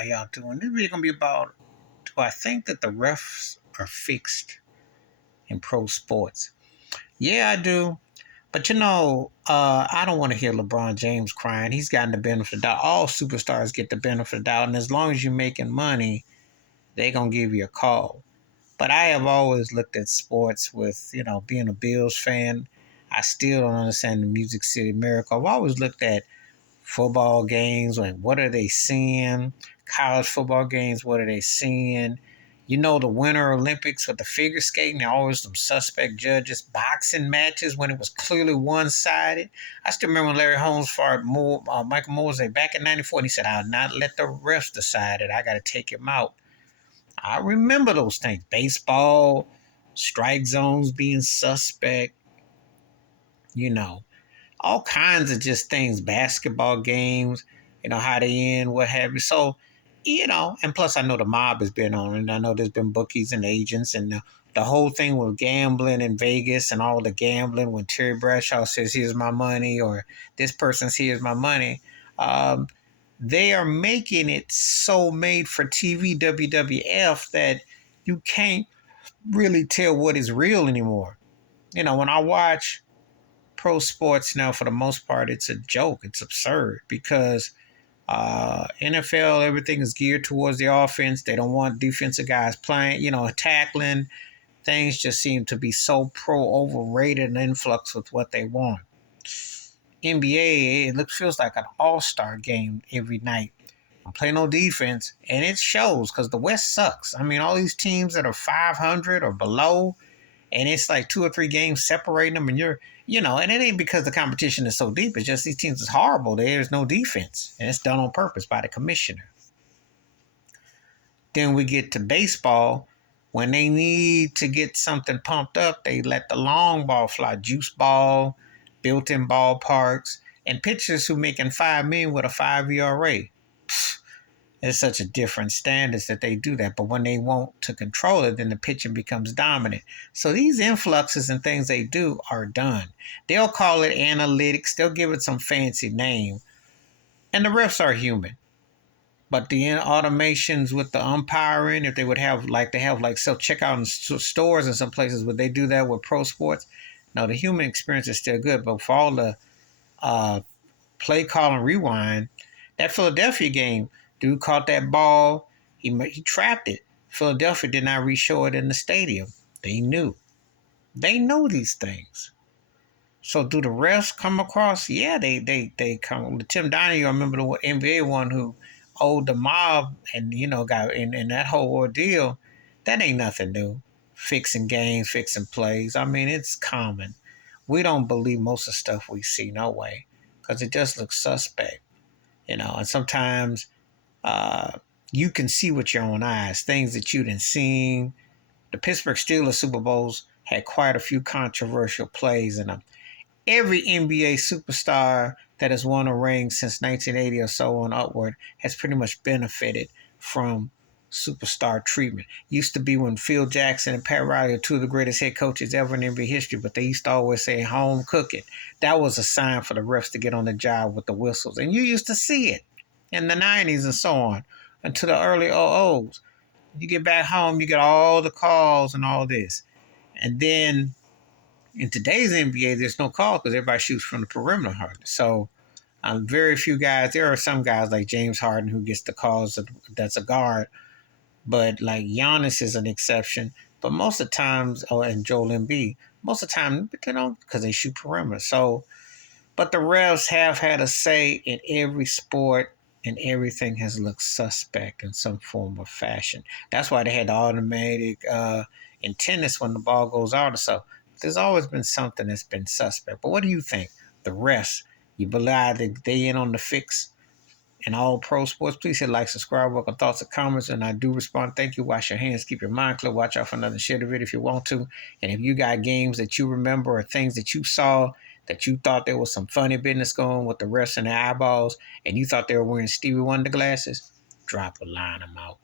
how y'all doing? This video gonna be about, do I think that the refs are fixed in pro sports? Yeah, I do. But I don't want to hear LeBron James crying. He's gotten the benefit of the doubt. All superstars get the benefit of the doubt, and as long as you're making money, they gonna give you a call. But I have always looked at sports with, being a Bills fan. I still don't understand the Music City Miracle. I've always looked at football games, like what are they seeing? College football games, what are they seeing? The Winter Olympics with the figure skating, there always some suspect judges. Boxing matches when it was clearly one-sided. I still remember when Larry Holmes fought Michael Mosley back in '94, and he said, "I'll not let the refs decide it. I got to take him out." I remember those things. Baseball, strike zones being suspect, you know all kinds of just things, basketball games, how they end, what have you. So, and plus I know the mob has been on, and I know there's been bookies and agents, and the whole thing with gambling in Vegas and all the gambling when Terry Bradshaw says, "Here's my money," or this person's "Here's my money." Um, they are making it so made for TV WWF that you can't really tell what is real anymore. When I watch pro sports now, for the most part, it's a joke. It's absurd because NFL, everything is geared towards the offense. They don't want defensive guys playing, tackling. Things just seem to be so overrated and influx with what they want. NBA, feels like an all-star game every night. Don't play no defense, and it shows because the West sucks. I mean, all these teams that are 500 or below, and it's like 2 or 3 games separating them, and and it ain't because the competition is so deep. It's just these teams is horrible. There's no defense, and it's done on purpose by the commissioner. Then we get to baseball. When they need to get something pumped up, they let the long ball fly. Juice ball, built-in ballparks, and pitchers who making $5 million with a 5 ERA. It's such a different standards that they do that. But when they want to control it, then the pitching becomes dominant. So these influxes and things they do are done. They'll call it analytics. They'll give it some fancy name. And the refs are human. But the automations with the umpiring, if they would have self-checkout in stores and some places, would they do that with pro sports? No, the human experience is still good. But for all the play call and rewind, that Philadelphia game, dude caught that ball. He trapped it. Philadelphia did not re-show it in the stadium. They knew. They know these things. So do the refs come across? Yeah, they come. Tim Donahue, I remember the NBA one who owed the mob and, got in that whole ordeal. That ain't nothing new. Fixing games, fixing plays. I mean, it's common. We don't believe most of the stuff we see, no way, because it just looks suspect. And sometimes you can see with your own eyes things that you didn't see. The Pittsburgh Steelers Super Bowls had quite a few controversial plays in them. Every NBA superstar that has won a ring since 1980 or so on upward has pretty much benefited from superstar treatment. Used to be when Phil Jackson and Pat Riley are 2 of the greatest head coaches ever in NBA history, but they used to always say home cooking. That was a sign for the refs to get on the job with the whistles. And you used to see it in the 90s and so on until the early 00s. You get back home, you get all the calls and all this. And then in today's NBA, there's no call because everybody shoots from the perimeter hardly. So very few guys. There are some guys like James Harden who gets the calls that's a guard. But like Giannis is an exception. But most of the times, and Joel Embiid, most of the time, because they shoot perimeter. So, but the refs have had a say in every sport, and everything has looked suspect in some form or fashion. That's why they had the automatic in tennis when the ball goes out or so. There's always been something that's been suspect. But what do you think? The refs, you believe that they in on the fix in all pro sports? Please hit like, subscribe, welcome thoughts and comments, and I do respond. Thank you. Wash your hands, keep your mind clear, watch out for another, share the video if you want to. And if you got games that you remember or things that you saw that you thought there was some funny business going with the refs and the eyeballs, and you thought they were wearing Stevie Wonder glasses, drop a line. I'm out.